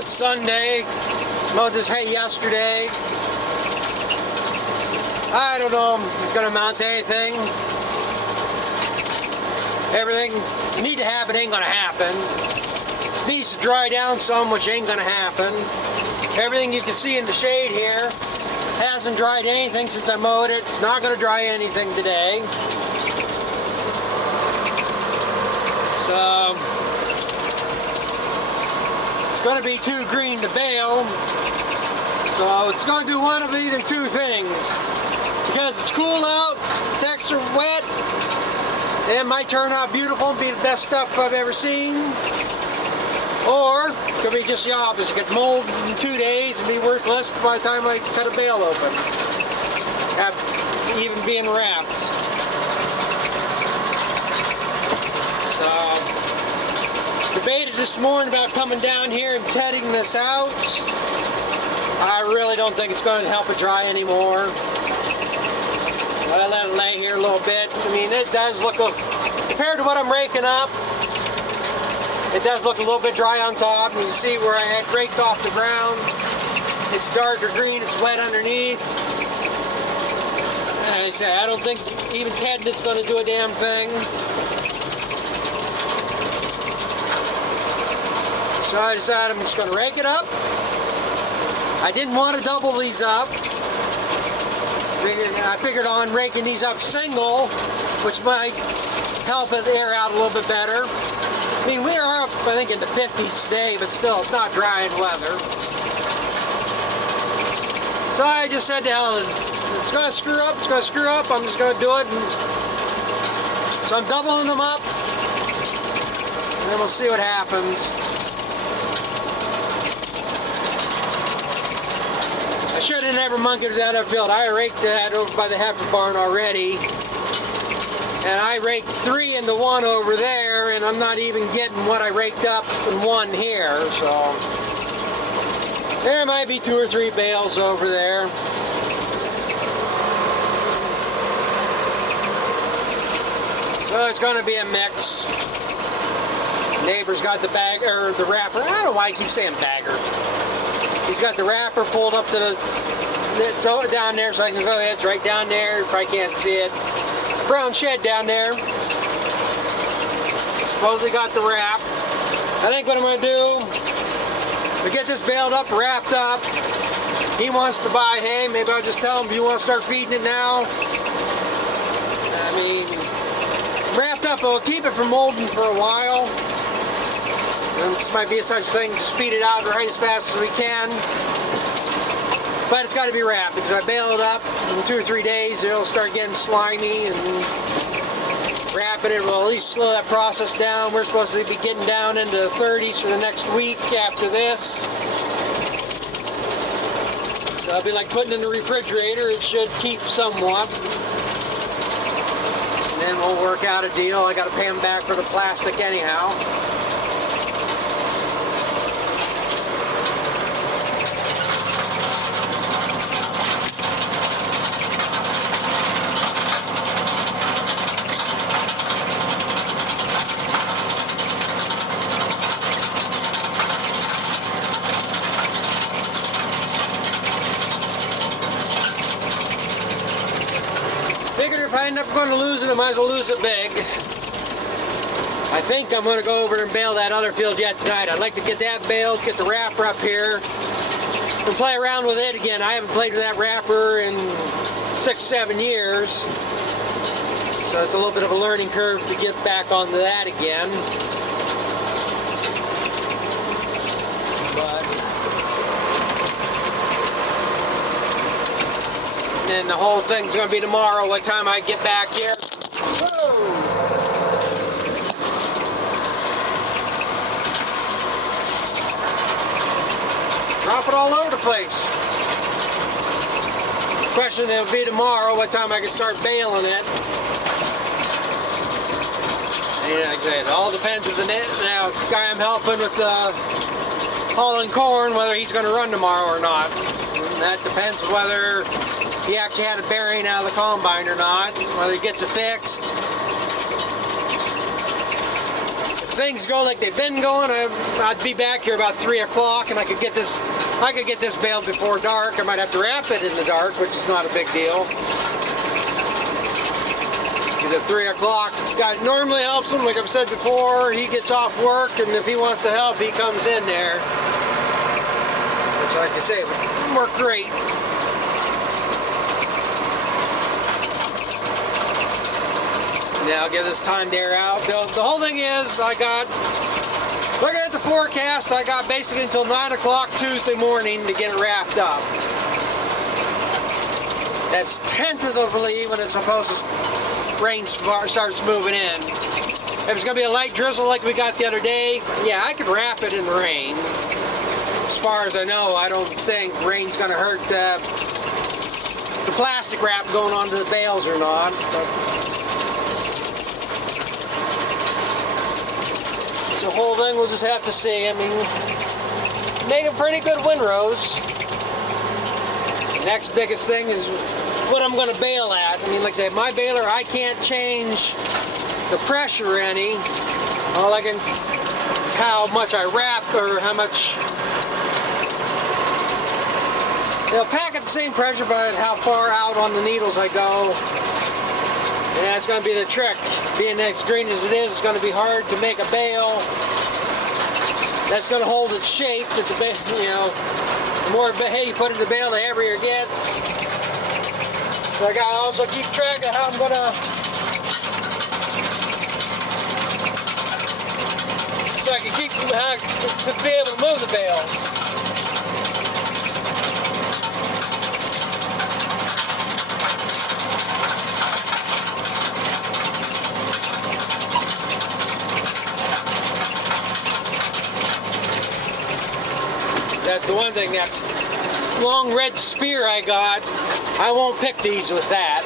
it's Sunday. Mowed this hay yesterday. I don't know if it's going to amount to anything. Everything you need to happen ain't going to happen. It needs to dry down some, which ain't going to happen. Everything you can see in the shade here hasn't dried anything since I mowed it. It's not going to dry anything today. So it's going to be too green to bale. So it's going to do one of either two things. Because it's cool out, it's extra wet, it might turn out beautiful and be the best stuff I've ever seen. Or it could be just the opposite. It could mold in 2 days and be worthless by the time I cut a bale open. After even being wrapped. So, debated this morning about coming down here and tedding this out. I really don't think it's going to help it dry anymore. So I let it lay here a little bit. I mean, it does look, compared to what I'm raking up, it does look a little bit dry on top. You can see where I had raked off the ground. It's darker green, it's wet underneath. And I say, I don't think even tedding it's going to do a damn thing. So I decided I'm just going to rake it up. I didn't want to double these up. I figured on raking these up single, which might help it air out a little bit better. I mean, we are up, I think, in the 50s today, but still, it's not drying weather. So I just said to hell, it's going to screw up, it's going to screw up, I'm just going to do it. And so I'm doubling them up, and then we'll see what happens. I should have never monkeyed that upfield. I raked that over by the heifer barn already. And I raked 3 into 1 over there, and I'm not even getting what I raked up in 1 here, so there might be 2 or 3 bales over there. So it's going to be a mix. Neighbor's got the bag, or the wrapper. I don't know why I keep saying bagger. He's got the wrapper pulled up to the, it's down there, so I can go ahead. It's right down there. You probably can't see it. It's a brown shed down there. Supposedly got the wrap. I think what I'm going to do, to get this baled up, wrapped up, he wants to buy hay. Maybe I'll just tell him, do you want to start feeding it now? I mean, wrapped up, it'll keep it from molding for a while. And this might be such a thing to speed it out right as fast as we can. But it's got to be wrapped, because if I bale it up in 2 or 3 days, it'll start getting slimy, and wrapping it will at least slow that process down. We're supposed to be getting down into the 30s for the next week after this. So it'll be like putting it in the refrigerator. It should keep somewhat. And then we'll work out a deal. I got to pay them back for the plastic anyhow. Figured if I end up going to lose it, I might as well lose it big. I think I'm going to go over and bale that other field yet tonight. I'd like to get that baled, get the wrapper up here, and play around with it again. I haven't played with that wrapper in 6-7 years. So it's a little bit of a learning curve to get back onto that again. And the whole thing's going to be tomorrow, what time I get back here. Whoa. Drop it all over the place. Question, it'll be tomorrow, what time I can start baling it. And like I said, it all depends if the guy I'm helping with hauling corn, whether he's going to run tomorrow or not. And that depends whether he actually had a bearing out of the combine or not, whether he gets it fixed. If things go like they've been going, I'd be back here about 3 o'clock, and I could get this baled before dark. I might have to wrap it in the dark, which is not a big deal. Because at 3 o'clock, God normally helps him. Like I've said before, he gets off work, and if he wants to help, he comes in there. Which, like I say, would work great. Now I'll give this time to air out. The whole thing is, looking at the forecast, I got basically until 9 o'clock Tuesday morning to get it wrapped up. That's tentatively when it's supposed to rain starts moving in. If it's going to be a light drizzle like we got the other day, yeah, I could wrap it in the rain. As far as I know, I don't think rain's going to hurt the plastic wrap going onto the bales or not. So the whole thing we'll just have to see. I mean, make a pretty good windrows. The next biggest thing is what I'm going to bale at. I mean, like I say, my baler, I can't change the pressure any. All I can is how much I wrap or how much. They'll pack at the same pressure, but how far out on the needles I go. And that's going to be the trick. Being as green as it is, it's going to be hard to make a bale that's going to hold its shape. That the more hay you put in the bale, the heavier it gets. So I got to also keep track of how I'm going to, so I can to be able to move the bale. That's the one thing, that long red spear I got, I won't pick these with that.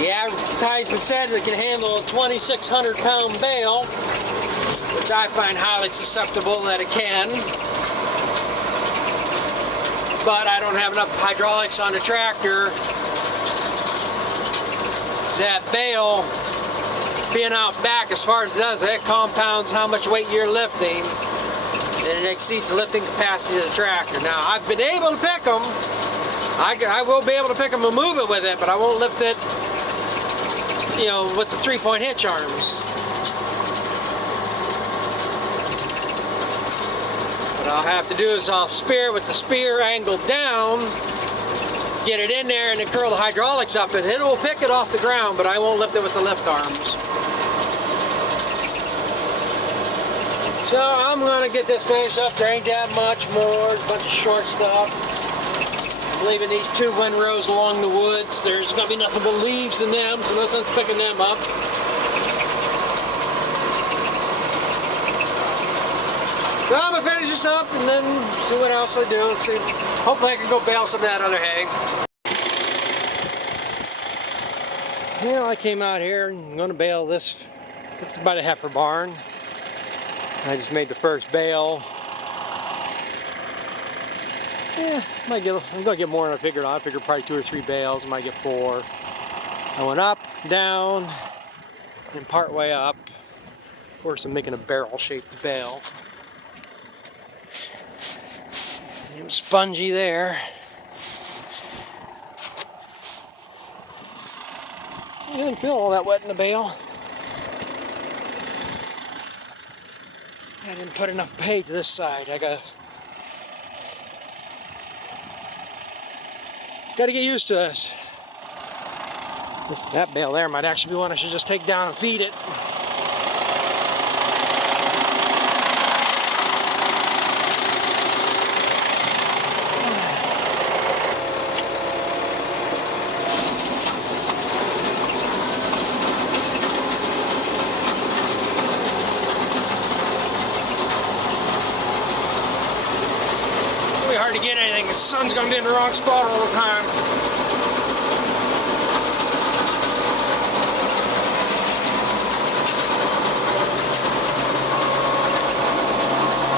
The advertisement said it can handle a 2,600 pound bale, which I find highly susceptible that it can. But I don't have enough hydraulics on the tractor. That bale, being out back as far as it does, that compounds how much weight you're lifting. And it exceeds the lifting capacity of the tractor. Now, I've been able to pick them. I will be able to pick them and move it with it, but I won't lift it, with the 3-point hitch arms. What I'll have to do is I'll spear with the spear angled down, get it in there, and then curl the hydraulics up, and it will pick it off the ground, but I won't lift it with the lift arms. So I'm going to get this finished up. There ain't that much more. It's a bunch of short stuff. I'm leaving these 2 windrows along the woods. There's going to be nothing but leaves in them, so no sense picking them up. So I'm going to finish this up and then see what else I do. Let's see. Hopefully I can go bale some of that other hay. Well, I came out here and I'm going to bale this. It's about a heifer barn. I just made the first bale. Yeah, I'm gonna get more than I figured on. I figured probably 2 or 3 bales. I might get 4. I went up, down, and part way up. Of course, I'm making a barrel-shaped bale. It was spongy there. I didn't feel all that wet in the bale. I didn't put enough hay to this side. I got to get used to this. That bale there might actually be one I should just take down and feed it. Hard to get anything. The sun's going to be in the wrong spot all the time.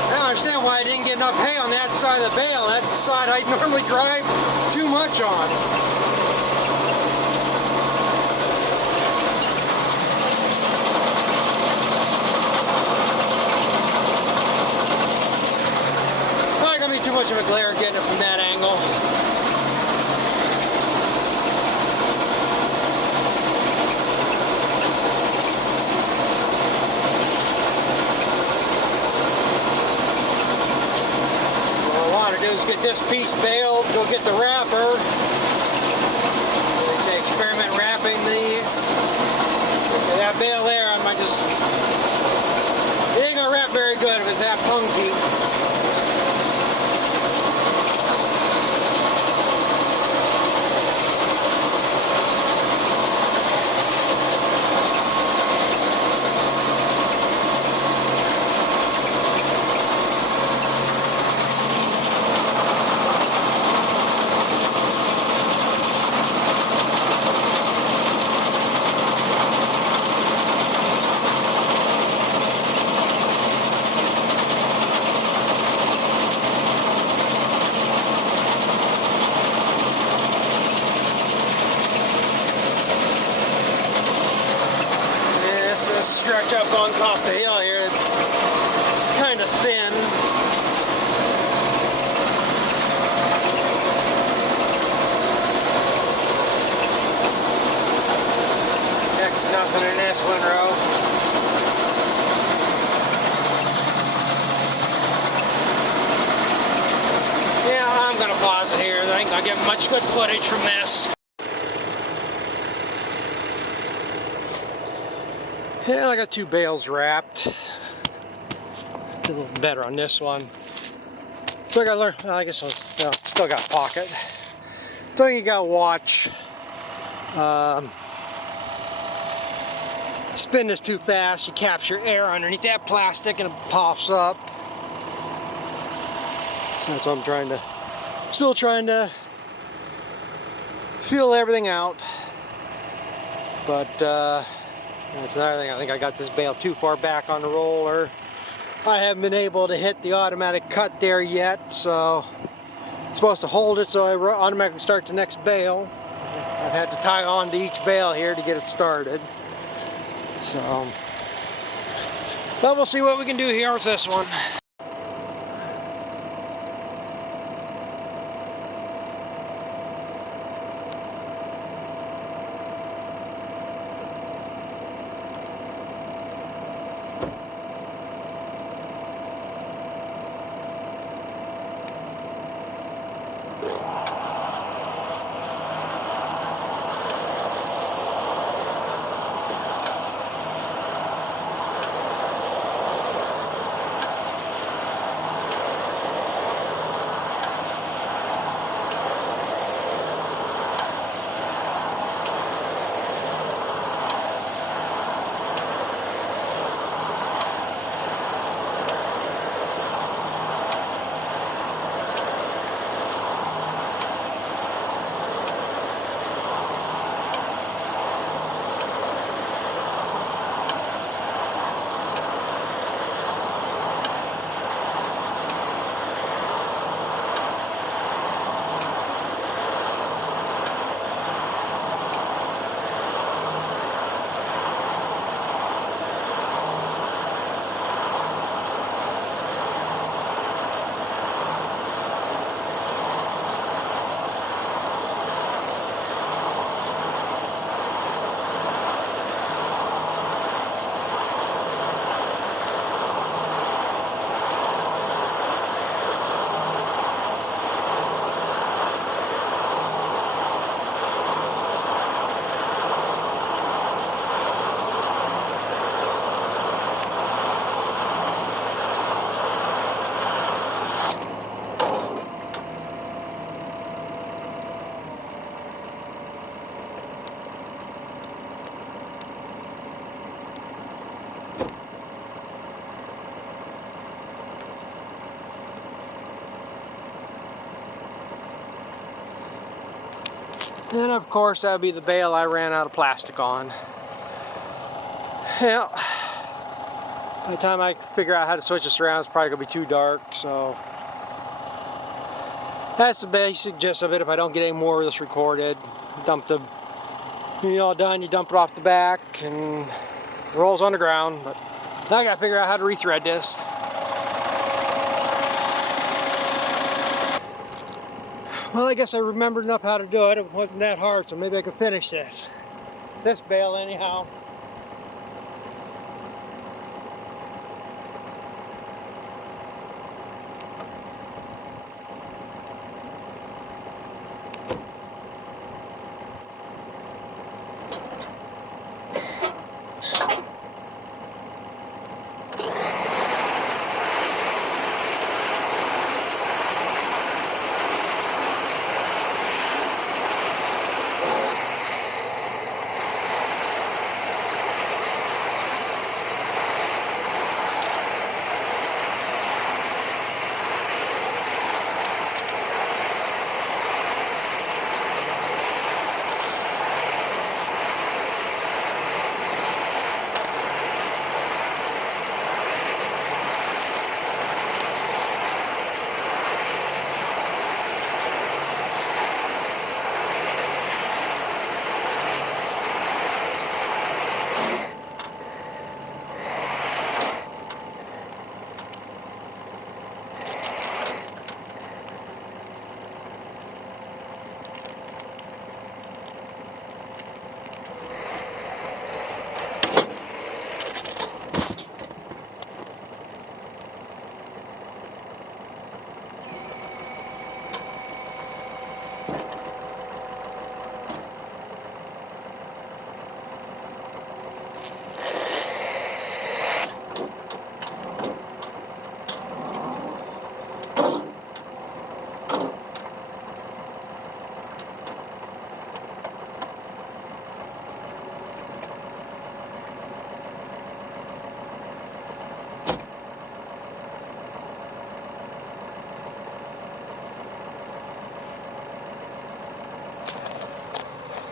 I don't understand why I didn't get enough hay on that side of the bale. That's the side I normally drive too much on. of glare getting it from that angle. What I want to do is get this piece baled, go get the wrapper. They say experiment wrapping these. Okay, that bale there, I might just... It ain't gonna wrap very good if it's that punky. Stretch up on top of the hill here. It's kind of thin. Next to nothing in this windrow. Yeah, I'm gonna pause it here. I think I'll get much good footage from this. Yeah, I got 2 bales wrapped. A little better on this one. So I gotta learn. Well, I guess I still got pocket. So you gotta watch. Spin this too fast, you capture air underneath that plastic and it pops up. So that's what I'm trying to. Still trying to feel everything out. But that's another thing. I think I got this bale too far back on the roller. I haven't been able to hit the automatic cut there yet, so it's supposed to hold it so I automatically start the next bale. I've had to tie on to each bale here to get it started. So, but we'll see what we can do here with this one. And of course that would be the bale I ran out of plastic on. Yeah. By the time I figure out how to switch this around, it's probably going to be too dark, so that's the basic gist of it. If I don't get any more of this recorded, dump the, when you're all done, you dump it off the back and it rolls on the ground. But now I got to figure out how to rethread this. Well, I guess I remembered enough how to do it. It wasn't that hard, so maybe I could finish this bale anyhow.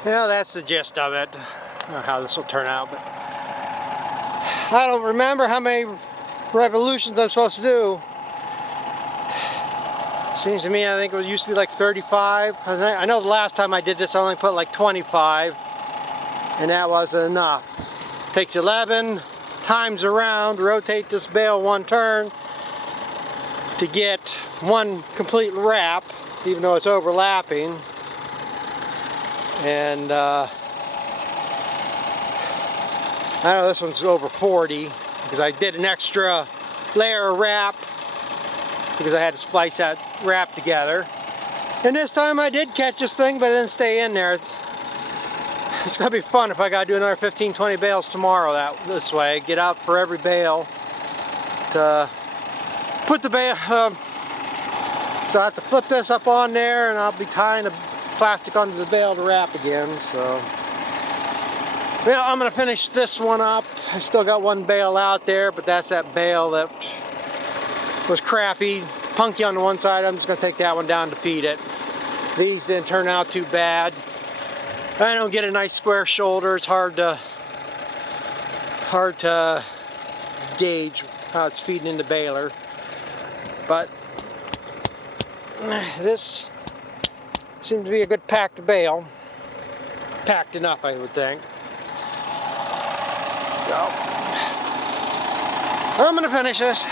Yeah, that's the gist of it. I don't know how this will turn out, but I don't remember how many revolutions I'm supposed to do. Seems to me, I think it used to be like 35. I know the last time I did this I only put like 25, and that wasn't enough. Takes 11 times around, rotate this bale one turn to get one complete wrap, even though it's overlapping. And I know this one's over 40 because I did an extra layer of wrap because I had to splice that wrap together. And this time I did catch this thing, but it didn't stay in there. It's gonna be fun if I gotta do another 15-20 bales tomorrow this way. Get out for every bale to put the bale. So I have to flip this up on there, and I'll be tying the plastic onto the bale to wrap again. So well, I'm gonna finish this one up. I still got one bale out there, but that's that bale that was crappy, punky on the one side. I'm just gonna take that one down to feed it. These didn't turn out too bad. I don't get a nice square shoulder. It's hard to gauge how it's feeding in the baler, but this seemed to be a good packed bale. Packed enough, I would think. So I'm gonna finish this.